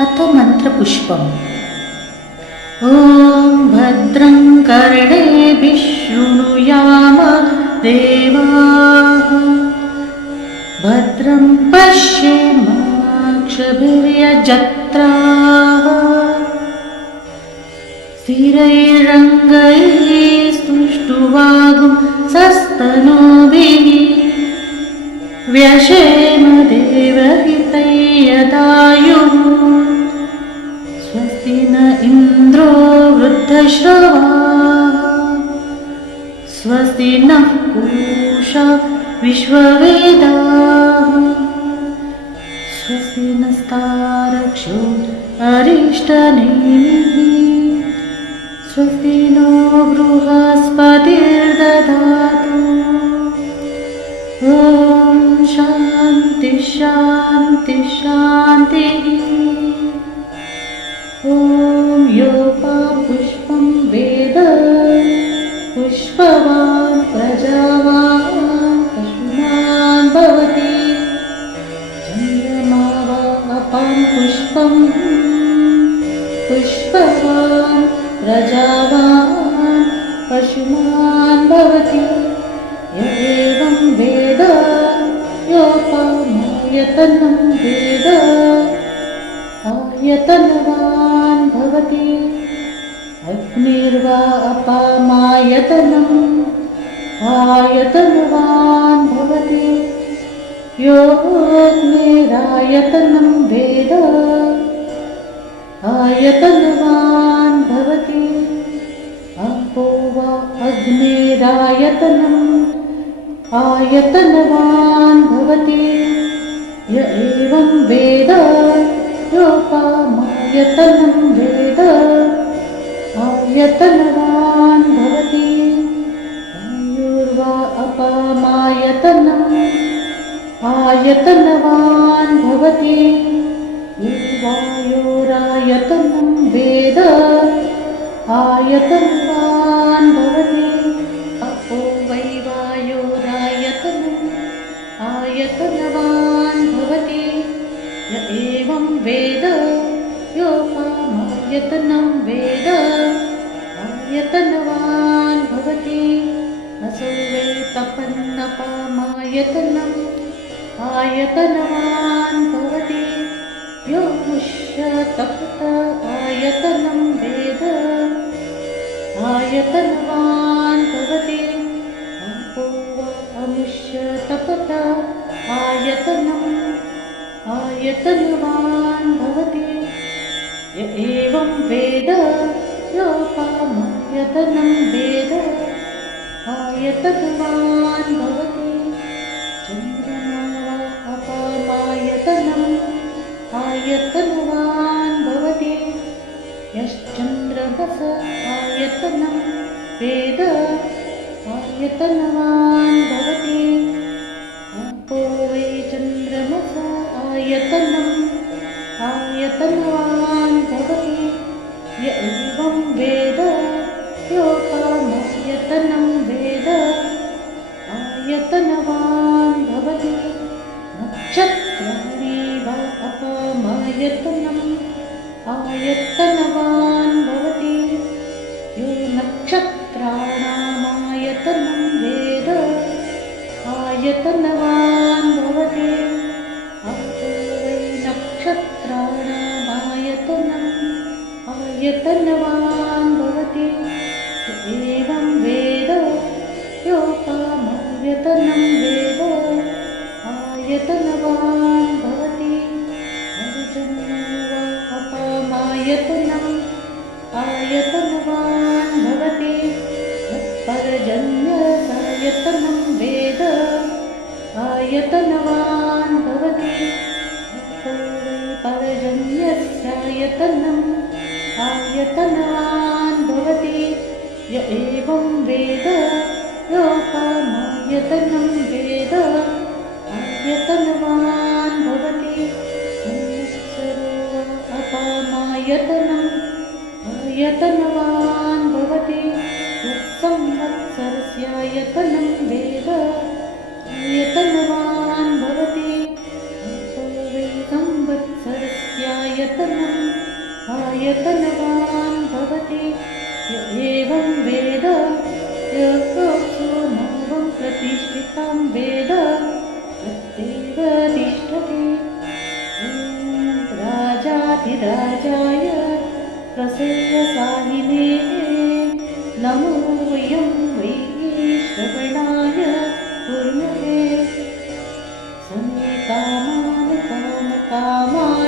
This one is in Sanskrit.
अथ मन्त्रपुष्पम्। ॐ भद्रं कर्णेभिः शृणुयाम देवाः, भद्रं पश्येमाक्षभिर्यजत्राः, स्थिरैरङ्गैः स्तुष्टुवागुंसस्तनूभिः, व्यशेम देवहितं यदायुः। स्वस्ति न इन्द्रो वृद्धश्रवाः, स्वस्ति नः पूषा विश्ववेदाः, स्वस्ति नस्तारक्षो अरिष्टनेमिः, स्वस्ति नो बृहस्पतिर्दधातु। ॐ शान्ति शान्ति शान्तिः। ॐ योपापुष्पं वेद पुष्पवान् प्रजावान् पशुमान् भवति। चन्द्रमा वा अपां पुष्पं पुष्पवान् प्रजावान् पशुमान् भवति। य एवं वेद योपामायतनं वेद आयतनवान् भवति। अग्निर्वा अपामायतनम् आयतनवान् भवति। योऽग्निरायतनं वेद आयतनवान् भवति। अपो वा अग्निरायतनम् आयतनवान् भवति। य एवं वेद योपामायतनं वेद आयतनवान् भवति। वायुर्वा अपामायतनम् आयतनवान् भवति। यो वायोरायतनं वेद आयतनवान् भवति। अपो वै वायोरायतनम् आयतनवान् भवति। य एवं वेद योपामायतनं वेद आयतनवान् भवति। असौ वै तपन्नपामायतनम् आयतनवान् भवति। यो मुष्य तपत आयतनं वेद आयतनवान् भवति। अपो वा अमुष्य तपत आयतनम् आयतनवान् भवति। य एवं वेद योपामायतनं वेद आयतनवान् भवति। चन्द्रमा वा अपामायतनम् आयतनवान् भवति। यश्चन्द्रमस आयतनं वेद आयतनवान् भवति। अपो वै चन्द्रमस आयतनम् आयतनवान् भवति। य एवं वेद योपामायतनं वेद आयतनवान् भवति। नक्षत्राणि वा अपामायतनम् आयतनवान् भवति। यो नक्षत्राणामायतनं वेद आयतनवान् भवति। अपो वै नक्षत्राणामायतनम् आयतनवान् भवति। एवं वेद योपामायतनं वेद आयतनवान् भवति। पर्जन्यो वा अपामायतनम् आयतनवान् भवति। पर्जन्यसायतनं वेद आयतनवान् भवति। पर्जन्यस्यायतनम् आयतनवान् भवति। य एवं वेद योपामायतनं वेद आयतनवान् भवति। संवत्सरो वा अपामायतनम् आयतनवान् भवति। यत्संवत्सरस्यायतनं वेद आयतनवान् भवति। अपो वै संवत्सरस्याय आयतनवान् भवति य एवं वेद यज्ञोऽसो नवं प्रतिष्ठितं वेद तदेव तिष्ठति ॐ राजाधिराजाय प्रसन्नसाहिने नमो वयं वै श्रवणाय कुर्महे समे कामान् कामकामान्